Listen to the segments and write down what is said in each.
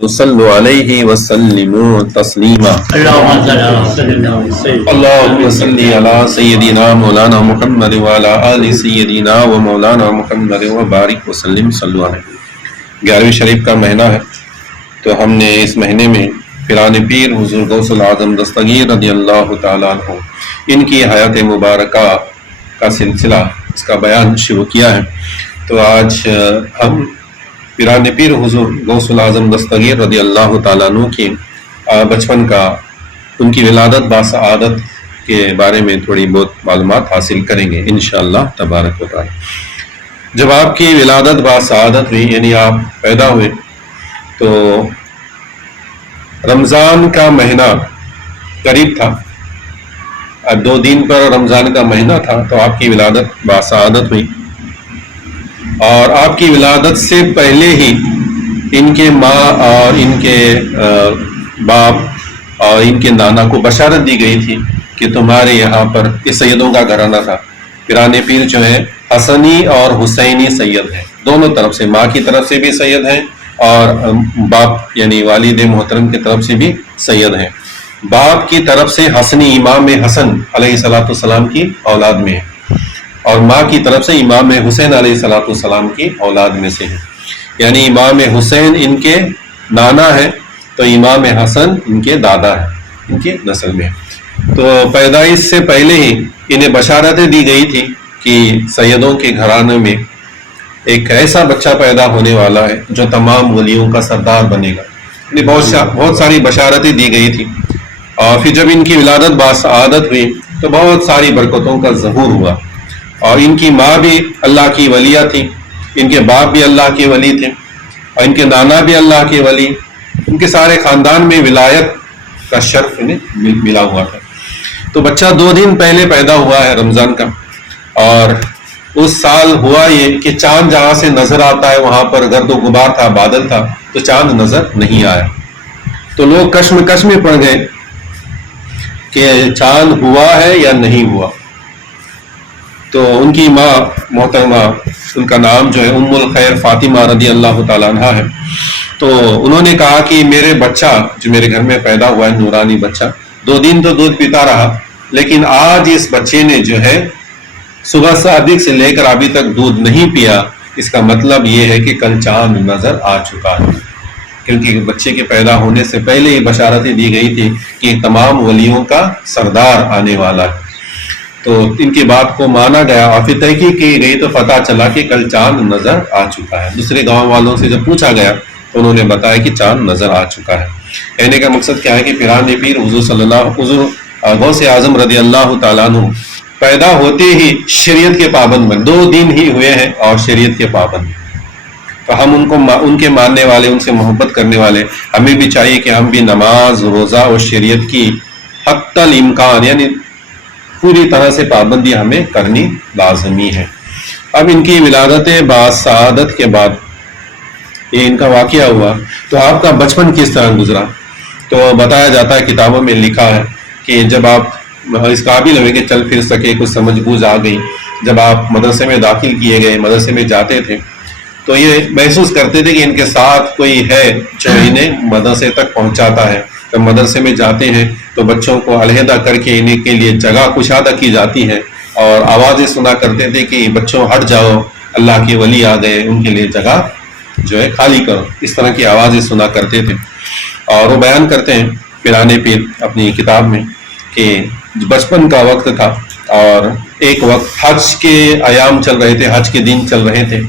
صلوا علیہ وسلموا تسلیما اللهم صل علی سیدنا مولانا محمد وعلی آل سیدنا و مولانا محمد وبارک وسلم صلوا علیہ۔ 11ویں شریف کا مہینہ ہے، تو ہم نے اس مہینے میں پیران پیر حضور غوث العظم دستگیر رضی اللہ تعالیٰ عنہ ان کی حیات مبارکہ کا سلسلہ، اس کا بیان شروع کیا ہے۔ تو آج ہم پیران پیر حضور غوث العظم دستگیر رضی اللہ تعالیٰ عنہ کی بچپن کا، ان کی ولادت باسعادت کے بارے میں تھوڑی بہت معلومات حاصل کریں گے انشاءاللہ تبارک و تعالی۔ جب آپ کی ولادت باسعادت ہوئی، یعنی آپ پیدا ہوئے، تو رمضان کا مہینہ قریب تھا، 2 دن پر رمضان کا مہینہ تھا، تو آپ کی ولادت باسعادت ہوئی۔ اور آپ کی ولادت سے پہلے ہی ان کے ماں اور ان کے باپ اور ان کے نانا کو بشارت دی گئی تھی کہ تمہارے یہاں پر یہ سیدوں کا گھرانہ تھا۔ پیران پیر جو ہے حسنی اور حسینی سید ہیں، دونوں طرف سے، ماں کی طرف سے بھی سید ہیں اور باپ یعنی والد محترم کی طرف سے بھی سید ہیں۔ باپ کی طرف سے حسنی امام حسن علیہ السلام کی اولاد میں ہے، اور ماں کی طرف سے امام حسین علیہ السلام کی اولاد میں سے ہے، یعنی امام حسین ان کے نانا ہے تو امام حسن ان کے دادا ہے، ان کی نسل میں۔ تو پیدائش سے پہلے ہی انہیں بشارتیں دی گئی تھی کہ سیدوں کے گھرانے میں ایک ایسا بچہ پیدا ہونے والا ہے جو تمام ولیوں کا سردار بنے گا، یعنی بہت ساری بشارتیں دی گئی تھی۔ اور پھر جب ان کی ولادت باسعادت ہوئی تو بہت ساری برکتوں کا ظہور ہوا، اور ان کی ماں بھی اللہ کی ولیہ تھی، ان کے باپ بھی اللہ کے ولی تھے، اور ان کے نانا بھی اللہ کے ولی، ان کے سارے خاندان میں ولایت کا شرف انہیں ملا ہوا تھا۔ تو بچہ 2 دن پہلے پیدا ہوا ہے رمضان کا، اور اس سال ہوا یہ کہ چاند جہاں سے نظر آتا ہے وہاں پر گرد و غبار تھا، بادل تھا، تو چاند نظر نہیں آیا۔ تو لوگ کشمکش میں پڑ گئے کہ چاند ہوا ہے یا نہیں ہوا۔ تو ان کی ماں محترمہ، ان کا نام جو ہے ام الخیر فاطمہ رضی اللہ تعالیٰ عنہ ہے، تو انہوں نے کہا کہ میرے بچہ جو میرے گھر میں پیدا ہوا ہے، نورانی بچہ، 2 دن تو دودھ پیتا رہا، لیکن آج اس بچے نے جو ہے صبح صادق سے لے کر ابھی تک دودھ نہیں پیا، اس کا مطلب یہ ہے کہ کل چاند نظر آ چکا ہے، کیونکہ بچے کے پیدا ہونے سے پہلے ہی بشارتیں دی گئی تھی کہ تمام ولیوں کا سردار آنے والا ہے۔ تو ان کی بات کو مانا گیا، اور پھر تحقیق کی گئی تو پتہ چلا کہ کل چاند نظر آ چکا ہے۔ دوسرے گاؤں والوں سے جب پوچھا گیا تو انہوں نے بتایا کہ چاند نظر آ چکا ہے۔ کہنے کا مقصد کیا ہے کہ پیران پیر حضور غوث اعظم رضی اللہ تعالیٰ عنہ پیدا ہوتے ہی شریعت کے پابند بن، 2 دن ہی ہوئے ہیں اور شریعت کے پابند۔ تو ہم ان کے ماننے والے، ان سے محبت کرنے والے، ہمیں بھی چاہیے کہ ہم بھی نماز، روزہ اور شریعت کی حتی الامکان یعنی پوری طرح سے پابندی ہمیں کرنی لازمی ہے۔ اب ان کی ولادت باسعادت کے بعد یہ ان کا واقعہ ہوا، تو آپ کا بچپن کس طرح گزرا؟ تو بتایا جاتا ہے، کتابوں میں لکھا ہے کہ جب آپ اس قابل ہوئے کہ چل پھر سکے، کچھ سمجھ بوجھ آ گئی، جب آپ مدرسے میں داخل کیے گئے، مدرسے میں جاتے تھے، تو یہ محسوس کرتے تھے کہ ان کے ساتھ کوئی ہے جو انہیں مدرسے تک پہنچاتا ہے۔ جب مدرسے میں جاتے ہیں تو بچوں کو علیحدہ کر کے انہیں کے لیے جگہ کشادہ کی جاتی ہے، اور آوازیں سنا کرتے تھے کہ بچوں ہٹ جاؤ، اللہ کے ولی آ گئے، ان کے لیے جگہ جو ہے خالی کرو، اس طرح کی آوازیں سنا کرتے تھے۔ اور وہ بیان کرتے ہیں پیران پیر اپنی کتاب میں کہ بچپن کا وقت تھا، اور ایک وقت حج کے ایام چل رہے تھے، حج کے دن چل رہے تھے،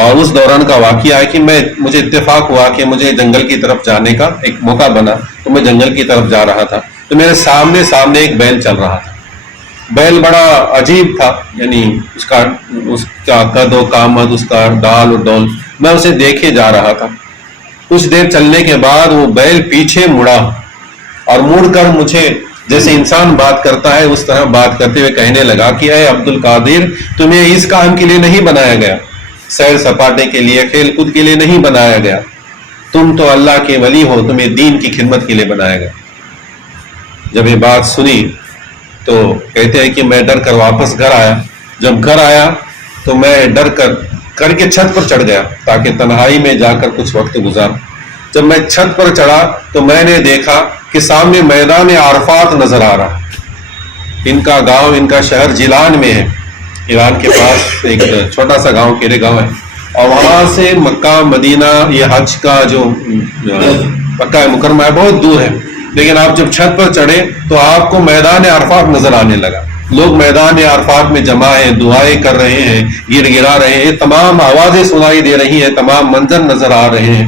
اور اس دوران کا واقعہ ہے کہ مجھے اتفاق ہوا کہ مجھے جنگل کی طرف جانے کا ایک موقع بنا، تو میں جنگل کی طرف جا رہا تھا، تو میرے سامنے ایک بیل چل رہا تھا۔ بیل بڑا عجیب تھا، یعنی اس کا قد و قامت، اس کا ڈال و ڈول، میں اسے دیکھے جا رہا تھا۔ کچھ دیر چلنے کے بعد وہ بیل پیچھے مڑا، اور مڑ کر مجھے جیسے انسان بات کرتا ہے اس طرح بات کرتے ہوئے کہنے لگا کہ اے عبد القادر، تمہیں اس کام کے لیے نہیں بنایا گیا، سیر سپاٹے کے لیے، کھیل کود کے لیے نہیں بنایا گیا، تم تو اللہ کے ولی ہو، تمہیں دین کی خدمت کے لیے بنایا گیا۔ جب یہ بات سنی تو کہتے ہیں کہ میں ڈر کر واپس گھر آیا۔ جب گھر آیا تو میں ڈر کر کے چھت پر چڑھ گیا تاکہ تنہائی میں جا کر کچھ وقت گزار۔ جب میں چھت پر چڑھا تو میں نے دیکھا کہ سامنے میدان عرفات نظر آ رہا. ان کا گاؤں، ان کا شہر جیلان میں ہے، ایران کے پاس ایک چھوٹا سا گاؤں کیرے گاؤں ہے، اور وہاں سے مکہ مدینہ یہ حج کا جو مکہ مکرمہ ہے بہت دور ہے. لیکن آپ جب چھت پر چڑھے تو آپ کو میدان عرفات نظر آنے لگا. لوگ میدان عرفات میں جمع ہیں، دعائیں کر رہے ہیں، گر گرا رہے ہیں، تمام آوازیں سنائی دے رہی ہیں، تمام منظر نظر آ رہے ہیں.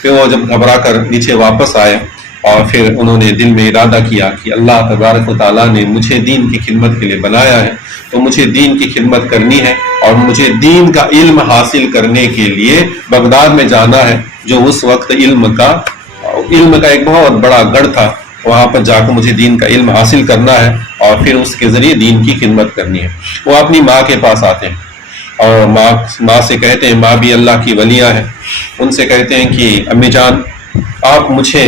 پھر وہ جب گھبرا کر نیچے واپس آئے اور پھر انہوں نے دل میں ارادہ کیا کہ اللہ تبارک و تعالیٰ نے مجھے دین کی خدمت کے لیے بنایا ہے، تو مجھے دین کی خدمت کرنی ہے، اور مجھے دین کا علم حاصل کرنے کے لیے بغداد میں جانا ہے، جو اس وقت علم کا ایک بہت بڑا گڑھ تھا. وہاں پر جا کر مجھے دین کا علم حاصل کرنا ہے اور پھر اس کے ذریعے دین کی خدمت کرنی ہے. وہ اپنی ماں کے پاس آتے ہیں اور ماں سے کہتے ہیں، ماں بھی اللہ کی ولیاں ہیں، ان سے کہتے ہیں کہ امی جان آپ مجھے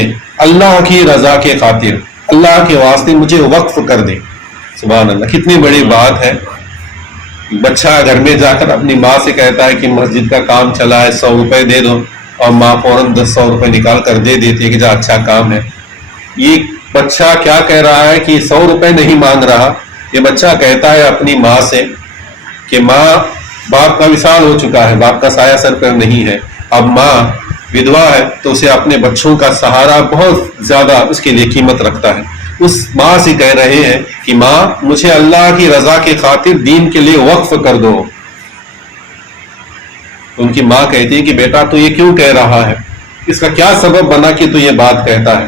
اللہ کی رضا کے خاطر، اللہ کے واسطے مجھے وقف کر دیں. سبحان اللہ، کتنی بڑی بات ہے. بچہ گھر میں جا کر اپنی ماں سے کہتا ہے کہ مسجد کا کام چلا ہے، 100 روپے دے دو، اور ماں فوراً 100 روپے نکال کر دے دیتی ہے کہ جا اچھا کام ہے. یہ بچہ کیا کہہ رہا ہے کہ 100 روپے نہیں مانگ رہا، یہ بچہ کہتا ہے اپنی ماں سے کہ ماں، باپ کا وصال ہو چکا ہے، باپ کا سایہ سر پر نہیں ہے، اب ماں ودوا ہے تو اسے اپنے بچوں کا سہارا بہت زیادہ اس کے لیے قیمت رکھتا ہے. اس ماں سے کہہ رہے ہیں کہ ماں مجھے اللہ کی رضا کی خاطر دین کے لیے وقف کر دو. ان کی ماں کہتی ہے کہ بیٹا تو یہ کیوں کہہ رہا ہے، اس کا کیا سبب بنا کہ تو یہ بات کہتا ہے.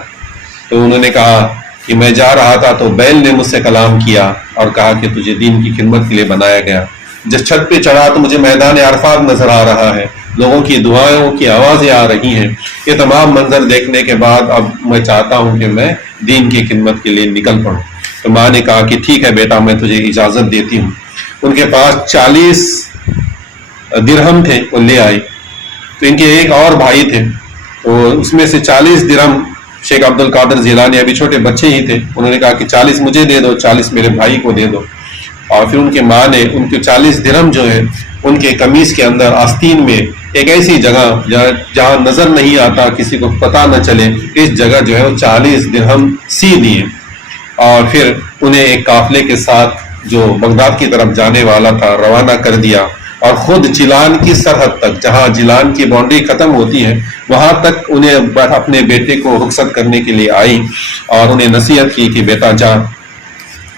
تو انہوں نے کہا کہ میں جا رہا تھا تو بیل نے مجھ سے کلام کیا اور کہا کہ تجھے دین کی خدمت کے لیے بنایا گیا. جب چھت پہ چڑھا تو مجھے میدان عرفات نظر آ رہا ہے، لوگوں کی دعائوں کی آوازیں آ رہی ہیں. یہ تمام منظر دیکھنے کے بعد اب میں چاہتا ہوں کہ میں دین کی خدمت کے لیے نکل پڑوں. تو ماں نے کہا کہ ٹھیک ہے بیٹا، میں تجھے اجازت دیتی ہوں. ان کے پاس 40 درہم تھے، وہ لے آئے. تو ان کے ایک اور بھائی تھے، تو اس میں سے 40 درہم شیخ عبد القادر جیلانی ابھی چھوٹے بچے ہی تھے، انہوں نے کہا کہ 40 مجھے دے دو، 40 میرے بھائی کو دے دو. اور پھر ان کے ماں نے ان کے 40 درہم جو ہے ان کے قمیص کے اندر آستین میں ایک ایسی جگہ جہاں نظر نہیں آتا، کسی کو پتہ نہ چلے، اس جگہ جو ہے وہ 40 درہم سی دیے. اور پھر انہیں ایک قافلے کے ساتھ جو بغداد کی طرف جانے والا تھا روانہ کر دیا، اور خود جیلان کی سرحد تک، جہاں جیلان کی باؤنڈری ختم ہوتی ہے، وہاں تک انہیں اپنے بیٹے کو رخصت کرنے کے لیے آئی اور انہیں نصیحت کی کہ بیٹا جا،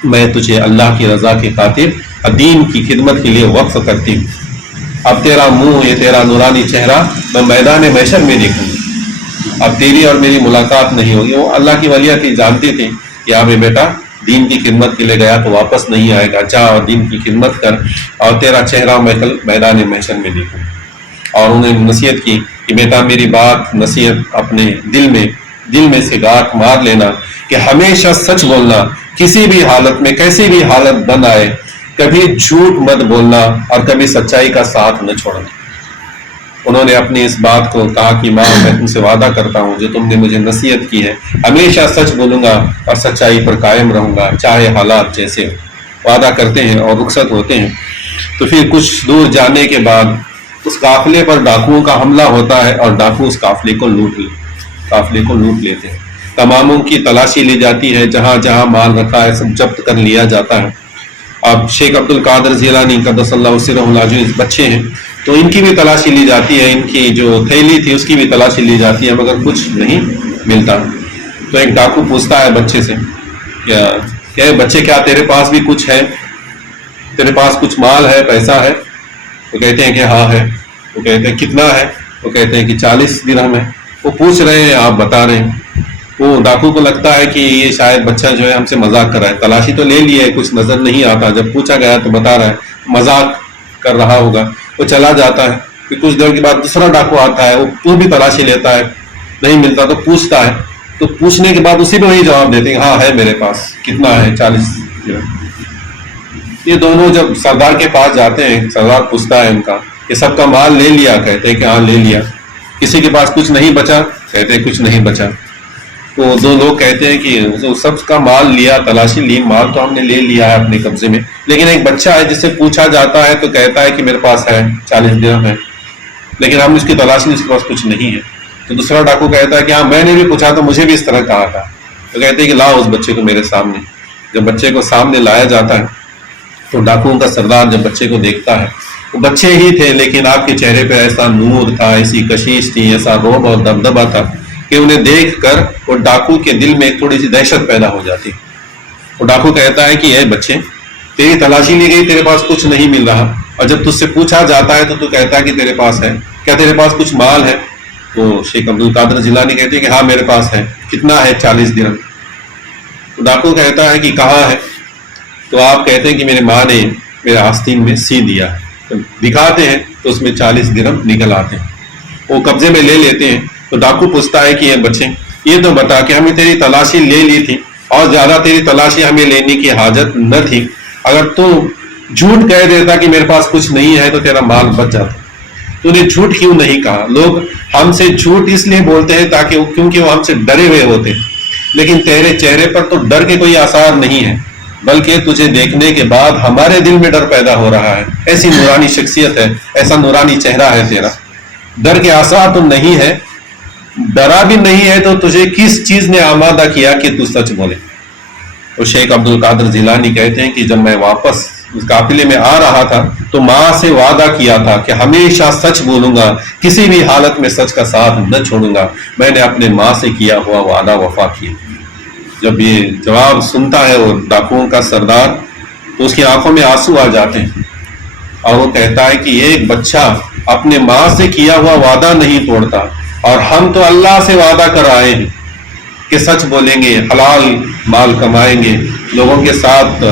میں تجھے اللہ کی رضا کی خاطر دین کی خدمت کے لیے وقف کرتی ہوں. اب تیرا منہ، یہ تیرا نورانی چہرہ میں میدان محشر میں دیکھوں گی، اب تیری اور میری ملاقات نہیں ہوگی. وہ اللہ کی ولیہ تھی، جانتے تھے کہ اب بیٹا دین کی خدمت کے لیے گیا تو واپس نہیں آئے گا، جا اور دین کی خدمت کر، اور تیرا چہرہ میں کل میدان محشر میں دیکھوں. اور انہوں نے نصیحت کی کہ بیٹا میری بات نصیحت اپنے دل میں سے گاٹھ مار لینا کہ ہمیشہ سچ بولنا، کسی بھی حالت میں کیسی بھی حالت بن آئے، کبھی جھوٹ مت بولنا اور کبھی سچائی کا ساتھ نہ چھوڑنا. انہوں نے اپنی اس بات کو کہا کہ ماں میں تم سے وعدہ کرتا ہوں جو تم نے مجھے نصیحت کی ہے، ہمیشہ سچ بولوں گا اور سچائی پر قائم رہوں گا چاہے حالات جیسے ہو. وعدہ کرتے ہیں اور رخصت ہوتے ہیں. تو پھر کچھ دور جانے کے بعد اس قافلے پر ڈاکوؤں کا حملہ ہوتا ہے اور ڈاکو اس قافلے کو لوٹ لیتے ہیں. تماموں کی تلاشی لی جاتی ہے، جہاں جہاں مال رکھا ہے سب ضبط کر لیا جاتا ہے. اب شیخ عبد القادر جیلانی قدس اللہ سرہ العزیز بچے ہیں، تو ان کی بھی تلاشی لی جاتی ہے، ان کی جو تھیلی تھی اس کی بھی تلاشی لی جاتی ہے، مگر کچھ نہیں ملتا. تو ایک ڈاکو پوچھتا ہے بچے سے کہ بچے کیا تیرے پاس بھی کچھ ہے، تیرے پاس کچھ مال ہے، پیسہ ہے؟ وہ کہتے ہیں کہ ہاں ہے. وہ کہتے ہیں کتنا ہے؟ وہ کہتے ہیں کہ 40 درہم ہے. وہ پوچھ رہے ہیں، آپ بتا رہے ہیں. وہ ڈاکو کو لگتا ہے کہ یہ شاید بچہ جو ہے ہم سے مذاق کر رہا ہے، تلاشی تو لے لی ہے، کچھ نظر نہیں آتا، جب پوچھا گیا تو بتا رہا ہے، مذاق کر رہا ہوگا. وہ چلا جاتا ہے. پھر کچھ دیر کے بعد دوسرا ڈاکو آتا ہے، وہ بھی تلاشی لیتا ہے، نہیں ملتا تو پوچھتا ہے. تو پوچھنے کے بعد اسی میں وہی جواب دیتے ہیں، ہاں ہے میرے پاس. کتنا ہے؟ 40 درہم. یہ دونوں جب سردار کے پاس جاتے ہیں، سردار پوچھتا ہے ان کا کہ سب کا مال لے لیا؟ کہتے ہیں کہ ہاں لے لیا. کسی کے پاس کچھ نہیں بچا؟ کہتے ہیں کچھ نہیں بچا. تو دو لوگ کہتے ہیں کہ سب کا مال لیا، تلاشی لی، مال تو ہم نے لے لیا ہے اپنے قبضے میں، لیکن ایک بچہ ہے جس سے پوچھا جاتا ہے تو کہتا ہے کہ میرے پاس ہے 40 درہم ہے، لیکن ہم اس کی تلاشی، اس کے پاس کچھ نہیں ہے. تو تو دوسرا ڈاکو کہتا ہے کہ ہاں میں نے بھی پوچھا تو مجھے بھی اس طرح کہا تھا. تو کہتے ہیں کہ لاؤ اس بچے کو میرے سامنے. جب بچے کو سامنے لایا جاتا ہے تو ڈاکوؤں کا سردار جب بچے کو دیکھتا ہے، وہ بچے ہی تھے لیکن آپ کے چہرے پہ ایسا نور تھا، ایسی کشش تھی، ایسا رعب اور دبدبا تھا کہ انہیں دیکھ کر وہ ڈاکو کے دل میں تھوڑی سی دہشت پیدا ہو جاتی. وہ ڈاکو کہتا ہے کہ اے بچے، تیری تلاشی لی گئی، تیرے پاس کچھ نہیں مل رہا، اور جب تجھ سے پوچھا جاتا ہے تو تو کہتا ہے کہ تیرے پاس ہے، کیا تیرے پاس کچھ مال ہے؟ تو شیخ عبد القادر جیلانی کہتے ہیں کہ ہاں میرے پاس ہے. کتنا ہے؟ 40 درہم. تو ڈاکو کہتا ہے کہ کہاں ہے؟ تو آپ کہتے ہیں کہ میری ماں نے میرے آستین میں سی دیا ہے. تو دکھاتے ہیں تو اس میں 40 درہم نکل آتے ہیں، وہ قبضے میں لے لیتے ہیں. تو ڈاکو پوچھتا ہے کہ یہ بچے، یہ تو بتا کہ ہمیں تیری تلاشی لے لی تھی اور زیادہ تیری تلاشی ہمیں لینے کی حاجت نہ تھی، اگر تو جھوٹ کہہ دیتا کہ میرے پاس کچھ نہیں ہے تو تیرا مال بچ جاتا. تو نے جھوٹ کیوں نہیں کہا؟ لوگ ہم سے جھوٹ اس لیے بولتے ہیں تاکہ کیونکہ وہ ہم سے ڈرے ہوئے ہوتے ہیں، لیکن تیرے چہرے پر تو ڈر کے کوئی آثار نہیں ہے، بلکہ تجھے دیکھنے کے بعد ہمارے دل میں ڈر پیدا ہو رہا ہے. ایسی نورانی شخصیت ہے، ایسا نورانی چہرہ ہے تیرا، ڈر کے آثار تو نہیں ہے، ڈرا بھی نہیں ہے، تو تجھے کس چیز نے آمادہ کیا کہ تو سچ بولے؟ تو شیخ عبد القادر جیلانی کہتے ہیں کہ جب میں واپس اس قافلے میں آ رہا تھا تو ماں سے وعدہ کیا تھا کہ ہمیشہ سچ بولوں گا، کسی بھی حالت میں سچ کا ساتھ نہ چھوڑوں گا. میں نے اپنے ماں سے کیا ہوا وعدہ وفا کیا. جب یہ جواب سنتا ہے وہ ڈاکوؤں کا سردار تو اس کی آنکھوں میں آنسو آ جاتے ہیں، اور وہ کہتا ہے کہ ایک بچہ اپنے ماں سے کیا ہوا وعدہ نہیں توڑتا، اور ہم تو اللہ سے وعدہ کر آئے ہیں کہ سچ بولیں گے، حلال مال کمائیں گے، لوگوں کے ساتھ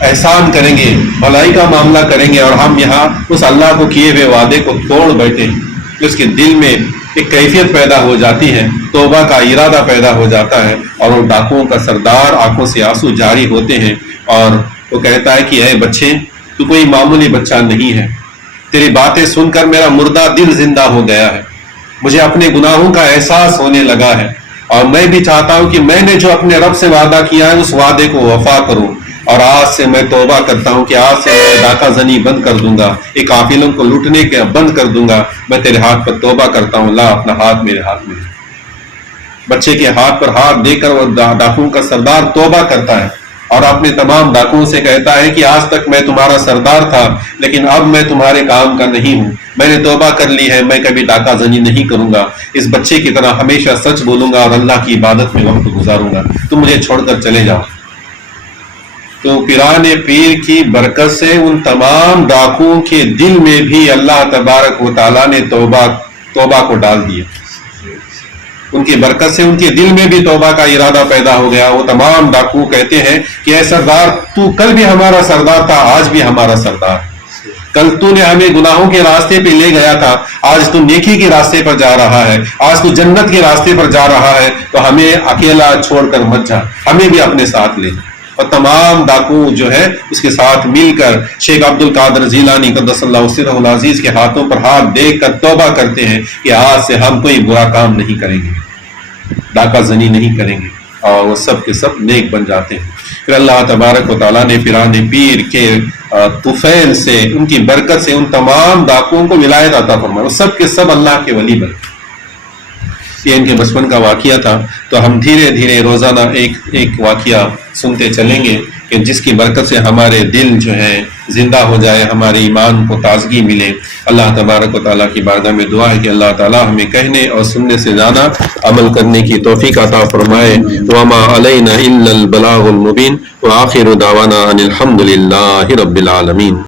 احسان کریں گے، بھلائی کا معاملہ کریں گے، اور ہم یہاں اس اللہ کو کیے ہوئے وعدے کو توڑ بیٹھے ہیں. اس کے دل میں ایک کیفیت پیدا ہو جاتی ہے، توبہ کا ارادہ پیدا ہو جاتا ہے، اور وہ ڈاکوؤں کا سردار آنکھوں سے آنسو جاری ہوتے ہیں، اور وہ کہتا ہے کہ اے بچے، تو کوئی معمولی بچہ نہیں ہے، تیری باتیں سن کر میرا مردہ دل زندہ ہو گیا ہے، مجھے اپنے گناہوں کا احساس ہونے لگا ہے، اور میں بھی چاہتا ہوں کہ میں نے جو اپنے رب سے وعدہ کیا ہے اس وعدے کو وفا کروں، اور آج سے میں توبہ کرتا ہوں کہ آج سے میں ڈاکہ زنی بند کر دوں گا، ایک قافلوں کو لوٹنے کے بند کر دوں گا. میں تیرے ہاتھ پر توبہ کرتا ہوں، لا اپنا ہاتھ میرے ہاتھ میں. بچے کے ہاتھ پر ہاتھ دے کر وہ ڈاکوؤں کا سردار توبہ کرتا ہے، اور اپنے تمام ڈاکوؤں سے کہتا ہے کہ آج تک میں تمہارا سردار تھا لیکن اب میں تمہارے کام کا نہیں ہوں، میں نے توبہ کر لی ہے، میں کبھی ڈاکہ زنی نہیں کروں گا، اس بچے کی طرح ہمیشہ سچ بولوں گا اور اللہ کی عبادت میں وقت گزاروں گا، تم مجھے چھوڑ کر چلے جاؤ. تو پیران پیر کی برکت سے ان تمام ڈاکوؤں کے دل میں بھی اللہ تبارک و تعالیٰ نے توبہ کو ڈال دیا. ان کی برکت سے ان کے دل میں بھی توبہ کا ارادہ پیدا ہو گیا. وہ تمام ڈاکو کہتے ہیں کہ اے سردار، تو کل بھی ہمارا سردار تھا، آج بھی ہمارا سردار. کل تو نے ہمیں گناہوں کے راستے پہ لے گیا تھا، آج تو نیکی کے راستے پر جا رہا ہے، آج تو جنت کے راستے پر جا رہا ہے، تو ہمیں اکیلا چھوڑ کر مت جا، ہمیں بھی اپنے ساتھ لے. اور تمام ڈاکو جو ہے اس کے ساتھ مل کر شیخ عبد القادر جیلانی قدس اللہ سرہ العزیز کے ہاتھوں پر ہاتھ دے کر توبہ کرتے ہیں کہ آج سے ہم کوئی برا کام نہیں کریں گے، ڈاکہ زنی نہیں کریں گے، اور وہ سب کے سب نیک بن جاتے ہیں. پھر اللہ تبارک و تعالیٰ نے پیران پیر کے طفیل سے، ان کی برکت سے ان تمام ڈاکوؤں کو ولایت عطا فرمایا، وہ سب کے سب اللہ کے ولی بن. یہ ان کے بچپن کا واقعہ تھا. تو ہم دھیرے دھیرے روزانہ ایک واقعہ سنتے چلیں گے کہ جس کی برکت سے ہمارے دل جو ہے زندہ ہو جائے، ہمارے ایمان کو تازگی ملے. اللہ تبارک و تعالیٰ کی بارگاہ میں دعا ہے کہ اللہ تعالیٰ ہمیں کہنے اور سننے سے زیادہ عمل کرنے کی توفیق عطا فرمائے. وما علینا الا البلاغ المبین، وآخر دعوانا ان الحمد للہ رب العالمین.